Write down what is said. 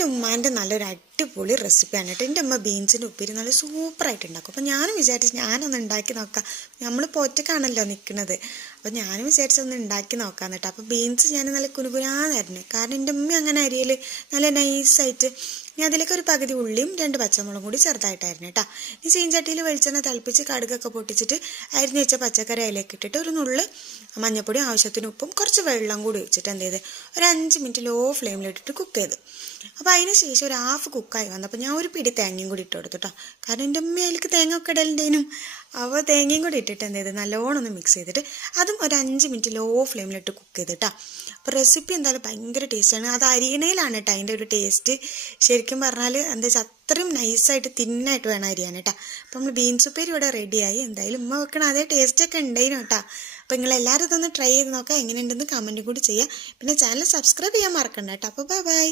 എൻ്റെ ഉമ്മാൻ്റെ നല്ലൊരു അടിപൊളി റെസിപ്പിയാണ് കേട്ടോ. എൻ്റെ ഉമ്മ ബീൻസിൻ്റെ ഉപ്പേരി നല്ല സൂപ്പറായിട്ട് ഉണ്ടാക്കും. അപ്പോൾ ഞാനും വിചാരിച്ചു ഞാനൊന്ന് ഉണ്ടാക്കി നോക്കാം. നമ്മളിപ്പോൾ ഒറ്റക്കാണല്ലോ നിൽക്കുന്നത്. അപ്പോൾ ഞാനും വിചാരിച്ചൊന്ന് ഉണ്ടാക്കി നോക്കാം കേട്ടോ. അപ്പോൾ ബീൻസ് ഞാൻ നല്ല കുനുകുനാന്നായിരുന്നു, കാരണം എൻ്റെ ഉമ്മ അങ്ങനെ അരിയൽ നല്ല നൈസായിട്ട്. ഇനി അതിലേക്ക് ഒരു പകുതി ഉള്ളിയും 2 പച്ചമുളകും കൂടി ചെറുതായിട്ടായിരുന്നു കേട്ടോ. ഈ ചീഞ്ചട്ടിയിൽ വെളിച്ചെണ്ണ തിളപ്പിച്ച് കടുകൊക്കെ പൊട്ടിച്ചിട്ട് അരിഞ്ഞ് വെച്ച പച്ചക്കറി അതിലേക്ക് ഇട്ടിട്ട് ഒരു നുള്ള് മഞ്ഞപ്പൊടി, ആവശ്യത്തിന് ഉപ്പും കുറച്ച് വെള്ളം കൂടി ഒഴിച്ചിട്ട് എന്ത് ചെയ്ത് ഒരു 5 മിനിറ്റ് ലോ ഫ്ലെയിമിലിട്ടിട്ട് കുക്ക് ചെയ്ത്. അപ്പോൾ അതിന് ശേഷം ഒരു ഹാഫ് കുക്കായി വന്നപ്പോൾ ഞാൻ ഒരു പിടി തേങ്ങയും കൂടി ഇട്ട് കൊടുത്തു കേട്ടോ. കാരണം എൻ്റെ ഉമ്മ അതിലേക്ക് തേങ്ങ ഒക്കെ ഇടലുണ്ടേനും. അപ്പോൾ തേങ്ങയും കൂടി ഇട്ടിട്ട് എന്ത് ചെയ്ത് നല്ലോണം ഒന്ന് മിക്സ് ചെയ്തിട്ട് അതും ഒരു 5 മിനിറ്റ് ലോ ഫ്ലെയിമിലിട്ട് കുക്ക് ചെയ്ത് കേട്ടോ. അപ്പോൾ റെസിപ്പി എന്തായാലും ഭയങ്കര ടേസ്റ്റാണ്. അത് അരിയണയിലാണ് കേട്ടോ അതിൻ്റെ ഒരു ടേസ്റ്റ്. ശരിക്കും പറഞ്ഞാൽ എന്താ വെച്ചാൽ അത്രയും നൈസായിട്ട് തിന്നായിട്ട് വേണം അരിയാൻ കേട്ടോ. അപ്പോൾ നമ്മൾ ബീൻസ് ഉപ്പേരി ഇവിടെ റെഡിയായി. എന്തായാലും ഉമ്മ വെക്കണം അതേ ടേസ്റ്റൊക്കെ ഉണ്ടായിരുന്നു കേട്ടോ. അപ്പോൾ നിങ്ങളെല്ലാവരും ഇതൊന്ന് ട്രൈ ചെയ്ത് നോക്കാം, എങ്ങനെയുണ്ടെന്ന് കമൻറ്റും കൂടി ചെയ്യുക. പിന്നെ ചാനൽ സബ്സ്ക്രൈബ് ചെയ്യാൻ മറക്കണ്ട കേട്ടോ. അപ്പോൾ ബൈ.